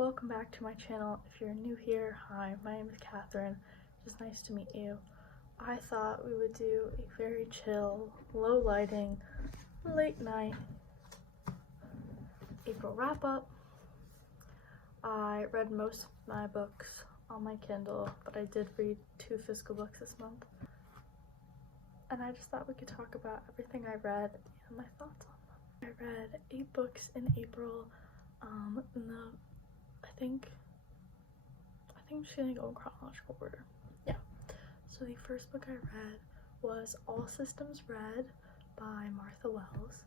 Welcome back to my channel. If you're new here, hi, my name is Catherine. It's nice to meet you. I thought we would do a very chill, low lighting, late night April wrap up. I read most of my books on my Kindle, but I did read 2 physical books this month. And I just thought we could talk about everything I read and my thoughts on them. I read 8 books in April. I think I'm just gonna go in chronological order. Yeah. So the first book I read was All Systems Red by Martha Wells.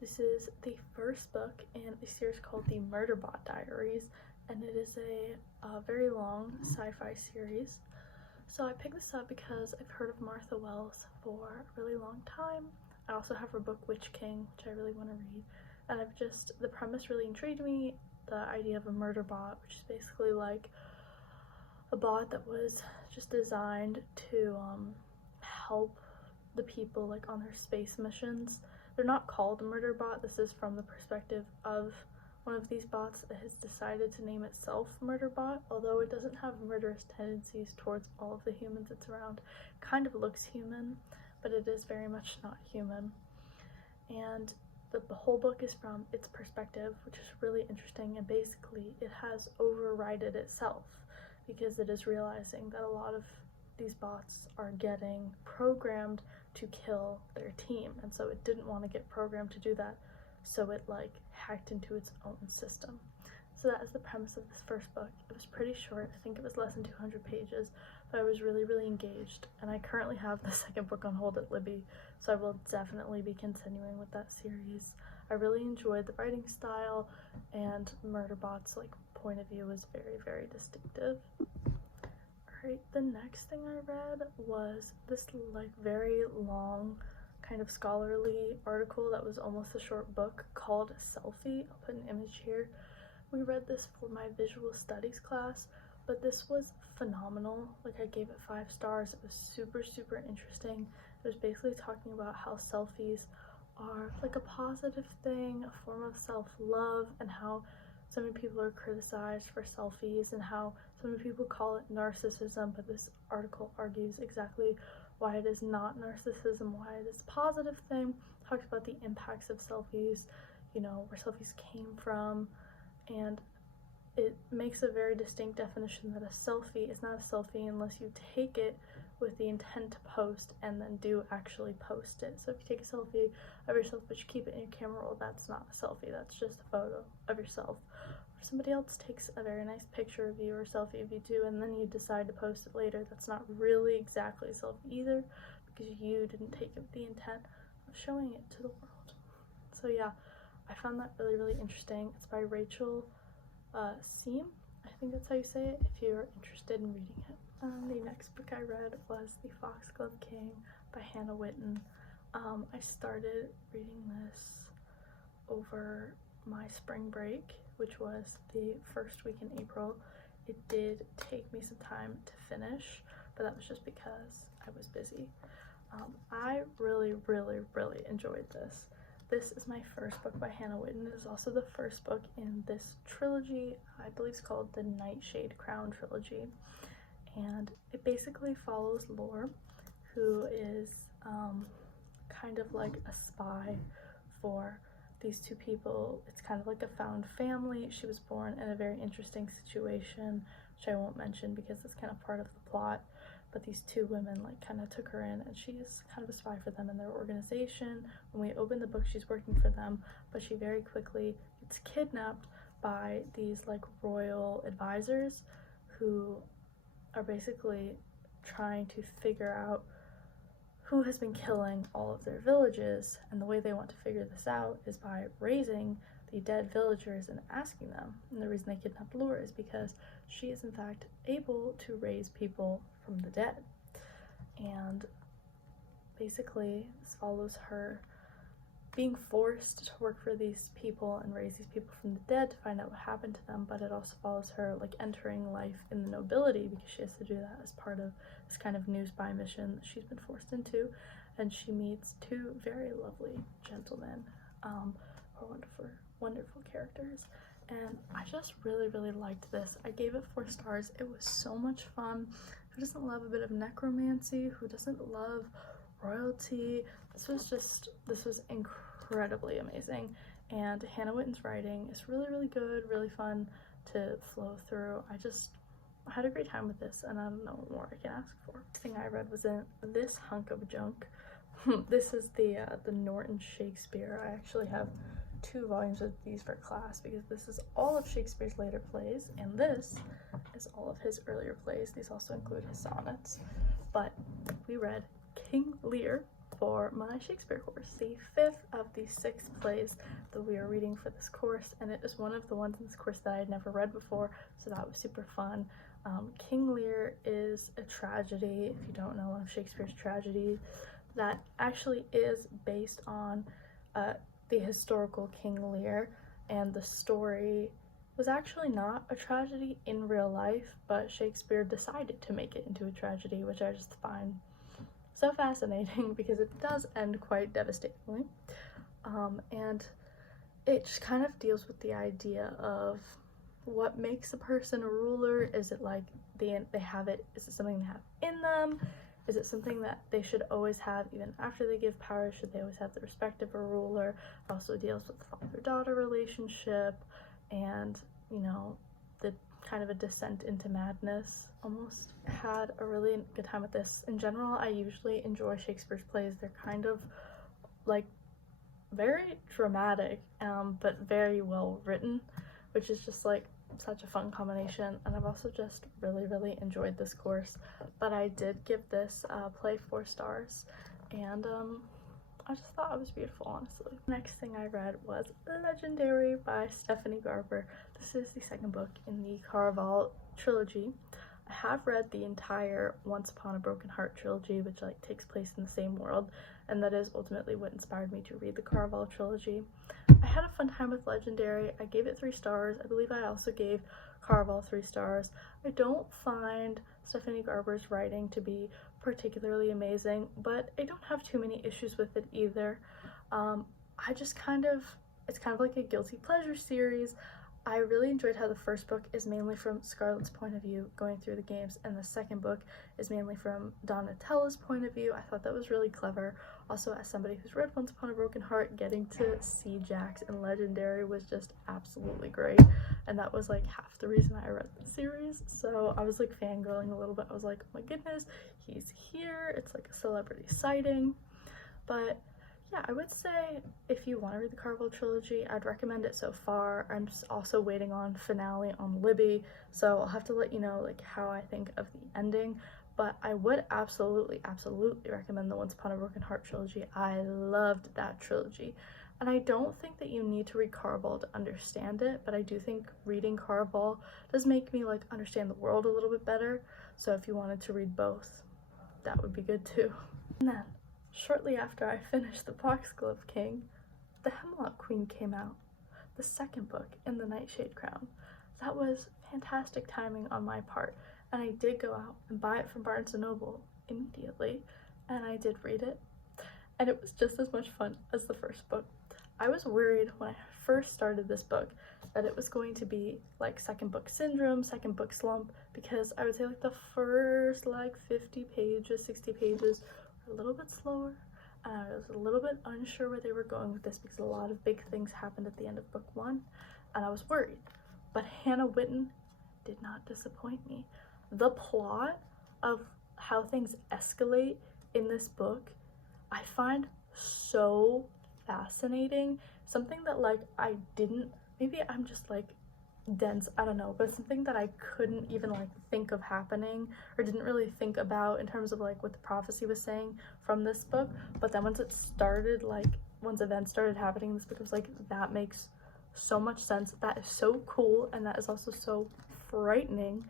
This is the first book in a series called the Murderbot Diaries, and it is a very long sci-fi series. So I picked this up because I've heard of Martha Wells for a really long time. I also have her book Witch King, which I really want to read, and the premise really intrigued me. The idea of a murder bot, which is basically like a bot that was just designed to help the people like on their space missions. They're not called a murder bot. This is from the perspective of one of these bots that has decided to name itself murder bot, although it doesn't have murderous tendencies towards all of the humans it's around. It kind of looks human, but it is very much not human. And the whole book is from its perspective, which is really interesting, and basically it has overridden itself because it is realizing that a lot of these bots are getting programmed to kill their team, and so it didn't want to get programmed to do that, so it like hacked into its own system. So that is the premise of this first book. It was pretty short. I think it was less than 200 pages, but I was really engaged, and I currently have the second book on hold at Libby, so I will definitely be continuing with that series. I really enjoyed the writing style, and Murderbot's like point of view was very distinctive. Alright, the next thing I read was this like very long kind of scholarly article that was almost a short book called Selfie. I'll put an image here. We read this for my visual studies class, but this was phenomenal. Like, I gave it 5 stars. It was super interesting. It was basically talking about how selfies are like a positive thing, a form of self-love, and how so many people are criticized for selfies and how so many people call it narcissism, but this article argues exactly why it is not narcissism, why it is a positive thing. Talks about the impacts of selfies, you know, where selfies came from, and it makes a very distinct definition that a selfie is not a selfie unless you take it with the intent to post and then do actually post it. So if you take a selfie of yourself but you keep it in your camera roll, that's not a selfie, that's just a photo of yourself. Or somebody else takes a very nice picture of you or selfie of you too, and then you decide to post it later, that's not really exactly a selfie either, because you didn't take it with the intent of showing it to the world. So yeah, I found that really interesting. It's by Rachel Syme, I think that's how you say it, if you're interested in reading it. The next book I read was The Foxglove King by Hannah Whitten. I started reading this over my spring break, which was the first week in April. It did take me some time to finish, but that was just because I was busy. I really enjoyed this. This is my first book by Hannah Whitten. It is also the first book in this trilogy. I believe it's called the Nightshade Crown trilogy. And it basically follows Lear, who is kind of like a spy for these 2 people. It's kind of like a found family. She was born in a very interesting situation, which I won't mention because it's kind of part of the plot. But these 2 women like kind of took her in, and she's kind of a spy for them and their organization. When we open the book, she's working for them, but she very quickly gets kidnapped by these like royal advisors who are basically trying to figure out who has been killing all of their villages, and the way they want to figure this out is by raising the dead villagers and asking them. And the reason they kidnapped Lear is because she is in fact able to raise people from the dead. And basically this follows her being forced to work for these people and raise these people from the dead to find out what happened to them, but it also follows her like entering life in the nobility because she has to do that as part of this kind of new spy mission that she's been forced into. And she meets 2 very lovely gentlemen who are wonderful characters. and I just really liked this. I gave it 4 stars. It was so much fun. Who doesn't love a bit of necromancy? Who doesn't love royalty? This was incredibly amazing, and Hannah Whitten's writing is really good, really fun to flow through. I had a great time with this, and I don't know what more I can ask for. The thing I read was in this hunk of junk. This is the Norton Shakespeare. I actually have 2 volumes of these for class because this is all of Shakespeare's later plays, and this is all of his earlier plays. These also include his sonnets. But we read King Lear for my Shakespeare course, the 5th of the 6 plays that we are reading for this course, and it is one of the ones in this course that I had never read before, so that was super fun. King Lear is a tragedy, if you don't know, one of Shakespeare's tragedies that actually is based on the historical King Lear, and the story was actually not a tragedy in real life, but Shakespeare decided to make it into a tragedy, which I just find so fascinating because it does end quite devastatingly. And it just kind of deals with the idea of what makes a person a ruler. Is it like they have it? Is it something they have in them? Is it something that they should always have even after they give power? Should they always have the respect of a ruler? It also deals with the father-daughter relationship and, you know, the kind of a descent into madness almost. Had a really good time with this. In general, I usually enjoy Shakespeare's plays. They're kind of like very dramatic, but very well written, which is just like such a fun combination. And I've also just really enjoyed this course. But I did give this play 4 stars, and I just thought it was beautiful, honestly. Next thing I read was Legendary by Stephanie Garber. This is the 2nd book in the Caraval trilogy. I have read the entire Once Upon a Broken Heart trilogy, which like takes place in the same world, and that is ultimately what inspired me to read the Caraval trilogy. I had a fun time with Legendary. I gave it 3 stars. I believe I also gave Caraval 3 stars. I don't find Stephanie Garber's writing to be particularly amazing, but I don't have too many issues with it either. It's kind of like a guilty pleasure series. I really enjoyed how the 1st book is mainly from Scarlett's point of view going through the games, and the 2nd book is mainly from Donatella's point of view. I thought that was really clever. Also, as somebody who's read Once Upon a Broken Heart, getting to see Jax in Legendary was just absolutely great, and that was like half the reason I read the series. So I was like fangirling a little bit. I was like, oh my goodness, he's here. It's like a celebrity sighting. But yeah, I would say if you want to read the Caraval trilogy, I'd recommend it so far. I'm just also waiting on finale on Libby, so I'll have to let you know like how I think of the ending. But I would absolutely recommend the Once Upon a Broken Heart trilogy. I loved that trilogy. And I don't think that you need to read Caraval to understand it, but I do think reading Caraval does make me like understand the world a little bit better. So if you wanted to read both, that would be good too. And then shortly after I finished the Foxglove King, the Hemlock Queen came out, the 2nd book in the Nightshade Crown. That was fantastic timing on my part, and I did go out and buy it from Barnes & Noble immediately, and I did read it, and it was just as much fun as the 1st book. I was worried when I first started this book that it was going to be like 2nd book syndrome, 2nd book slump, because I would say like the first like 50 pages, 60 pages a little bit slower, and I was a little bit unsure where they were going with this because a lot of big things happened at the end of book 1, and I was worried. But Hannah Whitten did not disappoint me. The plot of how things escalate in this book I find so fascinating. Something that like maybe I'm just like dense, I don't know, but something that I couldn't even like think of happening or didn't really think about in terms of like what the prophecy was saying from this book. But then once events started happening in this book, I was like, that makes so much sense. That is so cool, and that is also so frightening.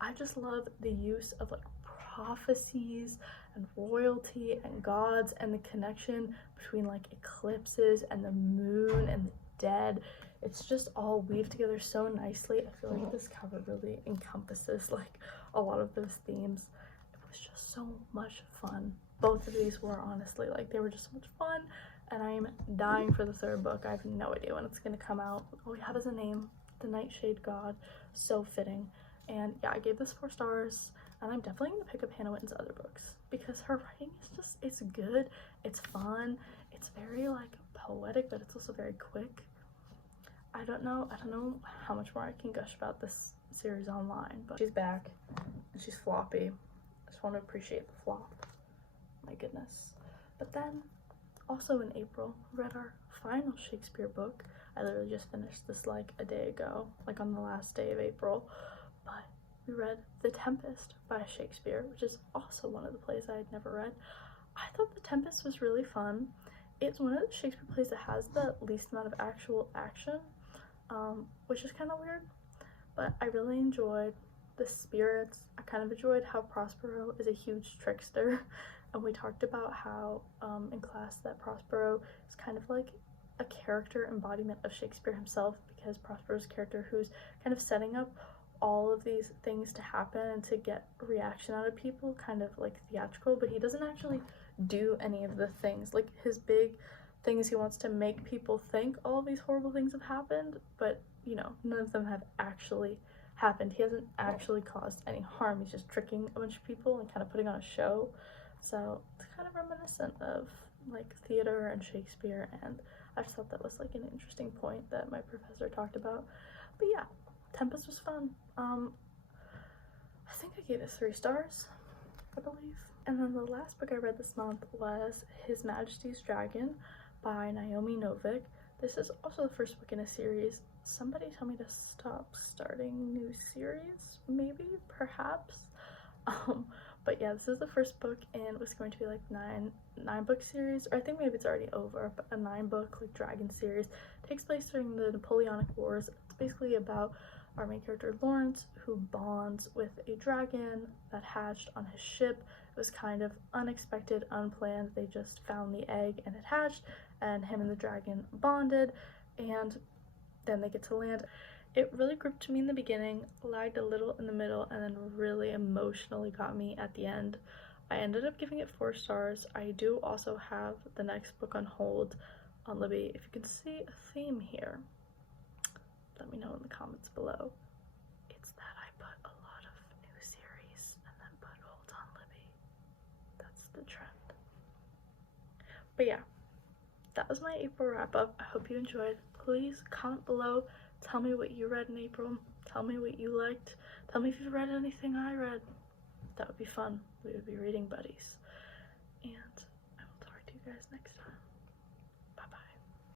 I just love the use of like prophecies and royalty and gods and the connection between like eclipses and the moon and the dead. It's just all weaved together so nicely. I feel like this cover really encompasses like a lot of those themes. It was just so much fun. Both of these were honestly like, they were just so much fun, and I am dying for the 3rd book. I have no idea when it's gonna come out. All we have is a name, the nightshade god, so fitting. And yeah, I gave this 4 stars, and I'm definitely gonna pick up Hannah Whitten's other books because her writing is just, it's good, it's fun, it's very like poetic, but it's also very quick. I don't know how much more I can gush about this series online, but she's back and she's floppy. I just want to appreciate the flop. My goodness. But then also in April, we read our final Shakespeare book. I literally just finished this like a day ago, like on the last day of April, but we read The Tempest by Shakespeare, which is also one of the plays I had never read. I thought The Tempest was really fun. It's one of the Shakespeare plays that has the least amount of actual action, which is kind of weird, but I really enjoyed the spirits. I kind of enjoyed how Prospero is a huge trickster, and we talked about how in class that Prospero is kind of like a character embodiment of Shakespeare himself, because Prospero's character who's kind of setting up all of these things to happen and to get reaction out of people, kind of like theatrical, but he doesn't actually do any of the things. Like his big thing is he wants to make people think all these horrible things have happened, but you know, none of them have actually happened. He hasn't actually caused any harm. He's just tricking a bunch of people and kind of putting on a show. So it's kind of reminiscent of like theater and Shakespeare, and I just thought that was like an interesting point that my professor talked about. But yeah, Tempest was fun. I think I gave it 3 stars, I believe. And then the last book I read this month was His Majesty's Dragon by Naomi Novik. This is also the first book in a series. Somebody tell me to stop starting new series, maybe, perhaps. But yeah, this is the first book, and it was going to be like nine book series, or I think maybe it's already over, but a 9-book like dragon series. It takes place during the Napoleonic Wars. It's basically about our main character Lawrence, who bonds with a dragon that hatched on his ship. It was kind of unexpected, unplanned. They just found the egg and it hatched, and him and the dragon bonded, and then they get to land. It really gripped me in the beginning, lagged a little in the middle, and then really emotionally got me at the end. I ended up giving it 4 stars. I do also have the next book on hold on Libby. If you can see a theme here, let me know in the comments below. It's that I put a lot of new series and then put hold on Libby. That's the trend. But yeah, that was my April wrap up. I hope you enjoyed. Please comment below. Tell me what you read in April. Tell me what you liked. Tell me if you've read anything I read. That would be fun. We would be reading buddies. And I will talk to you guys next time.